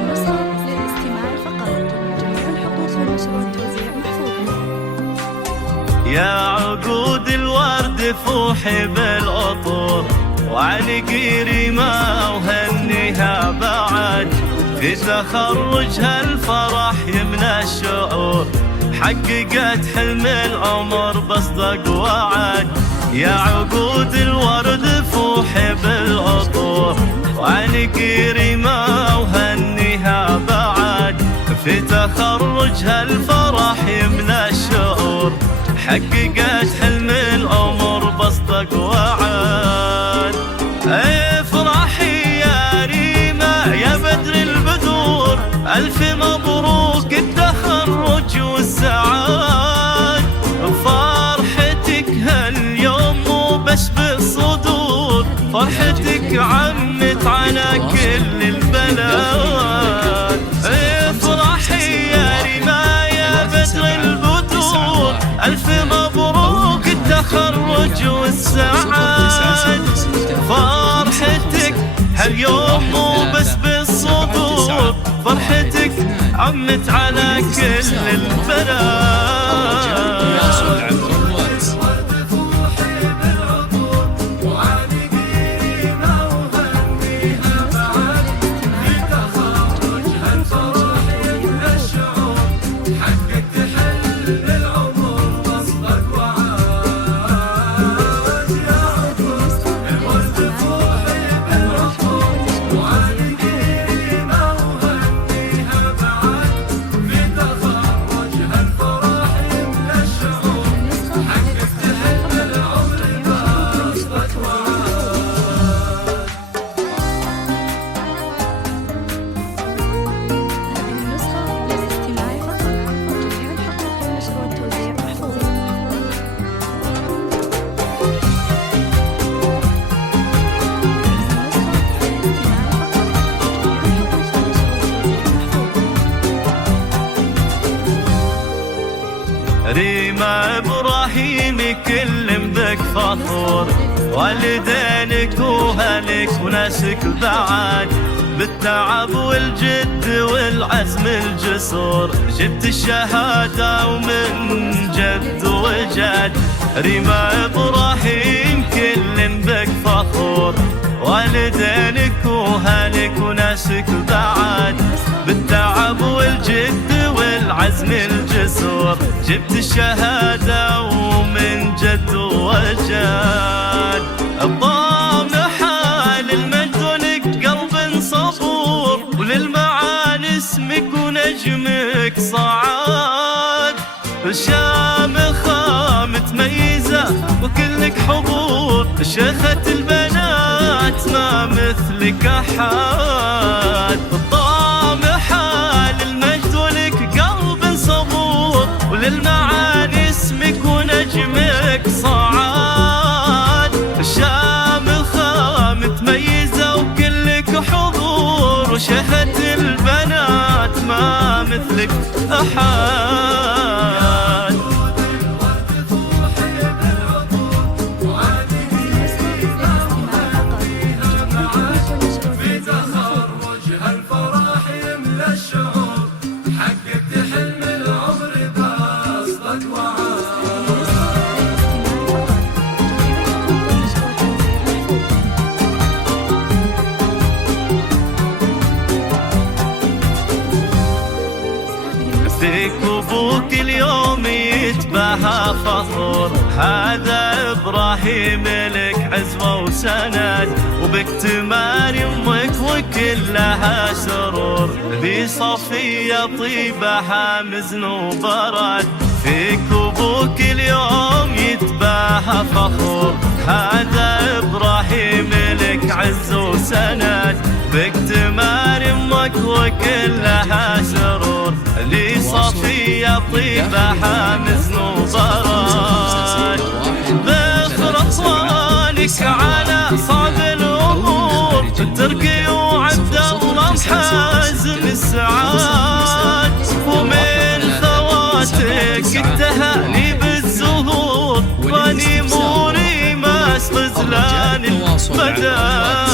للاستماع فقط. جميع الحقوق والنشر والتوزيع محفوظة. يا عقود الورد فوحي بالعطور، وعلى ريمة وهنيها بعد، في تخرجها الفرح يمنى الشعور، حققت حلم العمر بصدق وعد. يا عقود الورد فوحي بالعطور، وعلى ريمة وهنيها بعد، في تخرجها الفرح يمنى الشعور، حققت حلم العمر بصدق وعد. افرحي يا ريمة يا بدر البدور، ألف مبروك التخرج والسعاد، فرحتك هاليوم مو بس بالصدور، فرحتك عمت على كل البلاد. افرحي يا ريمة يا بدر البدور، ألف مبروك التخرج والسعاد، فرحتك هاليوم مو بس بالصدور، فرحتك عمت على كل البلاد. ريمة إبراهيم كل بك فخور، والدينك وهلك وناسك بعد، بالتعب والجد والعزم الجسور، جبت الشهادة ومن جد وجد. ريمة إبراهيم كل بك فخور، والدينك وهلك وناسك بعد، بالتعب والجد والعزم الجسور، جبت الشهادة ومن جد وجد. الطامحة للمجد ولك قلب صبور، وللمعاني اسمك ونجمك صعاد، الشامخة متميزة وكلك حضور، شيخة البنات ما مثلك أحد. الطامحة للمجد ولك قلب صبور، وللمعاني اسمك ونجمك صعاد، الشامخة متميزة وكلك حضور، وشيخة البنات ما مثلك أحد. فيك أبوك اليوم يتباهى فخور، هذا إبراهيم لك عزوة وسند، وبك تماري أمك وكلها سرور، بصفية طيبة حامزن وبرد. فيك أبوك اليوم يتباهى فخور، هذا إبراهيم لك عز وسند، بك تماري أمك وكلها سرور، لي صفية طيبة حامزن وبرد. ذخر أطوالك على صعب الأمور، تركي وعبد الله محازم السعاد، ومن خواتك التهاني بالزهور، واني موري ما اسفز خلاني التواصل على مدى